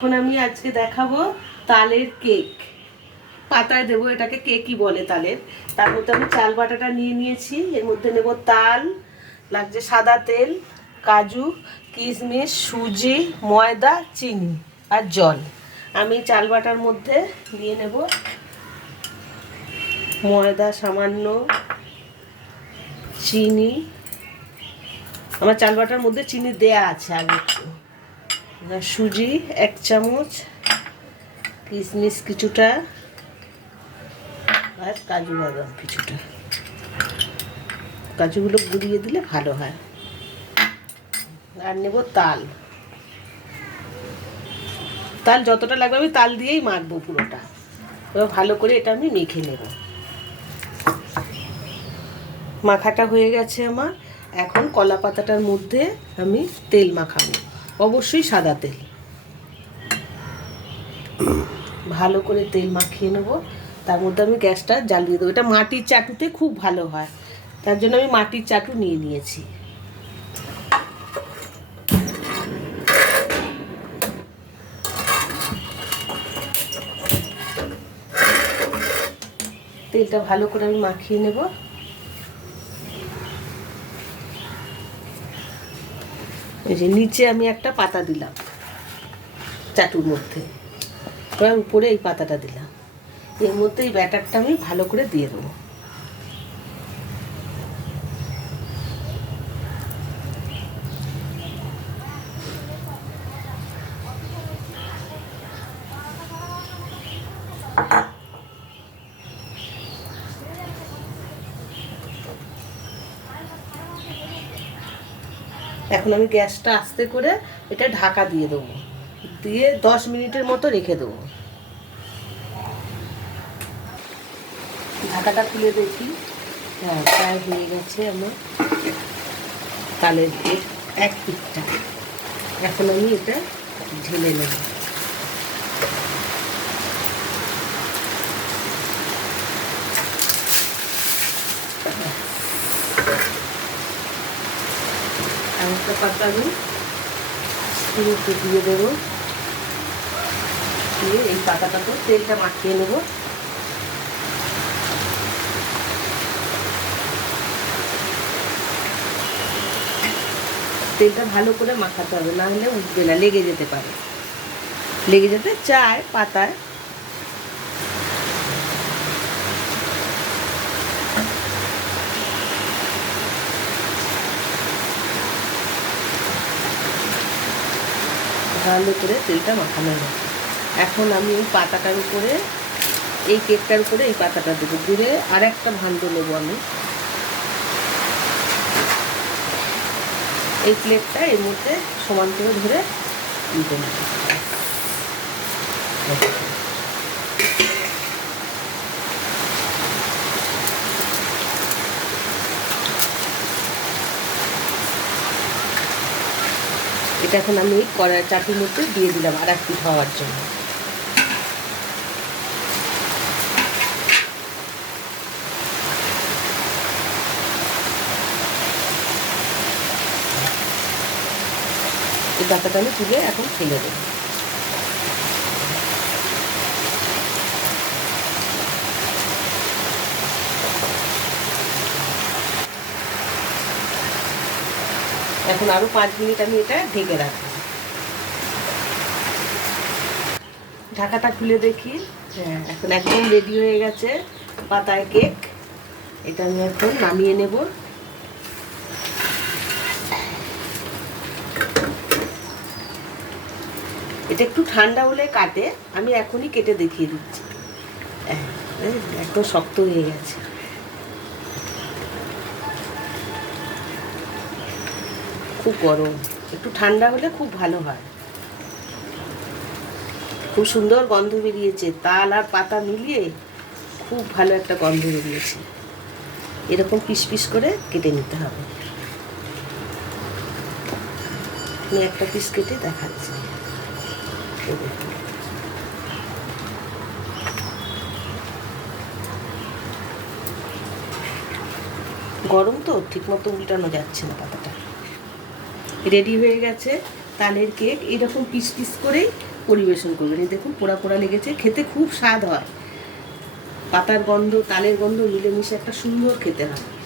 এখন আমি আজকে দেখাবো তালের কেক। পাতায় দেবো এটাকে কেকই বলে তালের। তার মধ্যে আমি চাল বাটাটা নিয়ে নিয়েছি। এর মধ্যে নেব তাল, লাগছে সাদা তেল, কাজু, কিশমিশ, সুজি, ময়দা, চিনি আর জল। আমি চাল বাটার মধ্যে দিয়ে নেব ময়দা, সামান্য চিনি। আমার চাল বাটার মধ্যে চিনি দেয়া আছে আগে। সুজি, এক চামচ কিশমিশ কিছুটা, আর কাজু বাদাম কিছুটা। কাজুগুলো গুঁড়িয়ে দিলে ভালো হয়। আর নেব তাল। তাল যতটা লাগবে আমি তাল দিয়েই মাখবো পুরোটা। এবার ভালো করে এটা আমি মেখে নেব। মাখাটা হয়ে গেছে আমার। এখন কলা পাতাটার মধ্যে আমি তেল মাখাবো। অবশ্যই সাদা তেল। ভালো করে তেল মাখিয়ে নেব। তার মধ্যে আমি গ্যাসটা জ্বালিয়ে দেবো। এটা মাটির চাটুতে খুব ভালো হয়। তার জন্য আমি মাটির চাটু নিয়ে নিয়েছি। তেলটা ভালো করে আমি মাখিয়ে নেব। এই যে নিচে আমি একটা পাতা দিলাম চাটুর মধ্যে। এবার উপরে এই পাতাটা দিলাম। এর মধ্যে এই ব্যাটারটা আমি ভালো করে দিয়ে দেবো। এখন আমি গ্যাসটা আস্তে করে এটা ঢাকা দিয়ে দেবো। দিয়ে দশ মিনিটের মতো রেখে দেবো। ঢাকাটা খুলে দেখি। হ্যাঁ প্রায় হয়ে গেছে আমার তালের এক পিঠটা। এখন আমি এটা ঢেলে নেব। একটা পাতা আমি স্টিমতে দিয়ে দেবো। দিয়ে এই পাতাটা তো তেলটা মাখিয়ে নেব। তেলটা ভালো করে মাখাতে হবে, না হলে উঠবে না, লেগে যেতে পারে। লেগে যেতে চায় পাতায়। ভালো করে তেলটা মাখানো হবে এখন আমি এই পাতাটার উপরে, এই কেকটার উপরে এই পাতাটা দেবো। ঘুরে আর একটা ভাণ্ড নেব আমি। এই প্লেটটা এর মধ্যে সমান করে ধরে দিতে নেব এটা এখন আমি কড়াই চাটির মধ্যে দিয়ে দিলাম আর এক পিঠ হওয়ার জন্য। এই ডাটাটা আমি তুলে এখন ফেলে দেবো। এখন আরও পাঁচ মিনিট আমি এটা ঢেকে রাখব। ঢাকাটা খুলে দেখি। হ্যাঁ এখন একদম রেডি হয়ে গেছে পাতায় কেক এটা আমি এখন নামিয়ে নেব। এটা একটু ঠান্ডা হলে কাটে। আমি এখনই কেটে দেখিয়ে দিচ্ছি। হ্যাঁ, একদম শক্ত হয়ে গেছে। খুব গরম, একটু ঠান্ডা হলে খুব ভালো হয়। খুব সুন্দর গন্ধ বেরিয়েছে, তাল আর পাতা মিলিয়ে খুব ভালো একটা গন্ধ বেরিয়েছে। এরকম পিস পিস করে কেটে নিতে হবে। আমি একটা পিস কেটে দেখাচ্ছি। গরম তো, ঠিকমতো উল্টানো যাচ্ছে না পাতাটা। রেডি হয়ে গেছে, তালের কেক। এরকম পিস পিস করেই পরিবেশন করবেন। এই দেখুন, পোড়া পোড়া লেগেছে। খেতে খুব স্বাদ হয়। পাতার গন্ধ, তালের গন্ধ মিলেমিশে একটা সুন্দর খেতে হয়।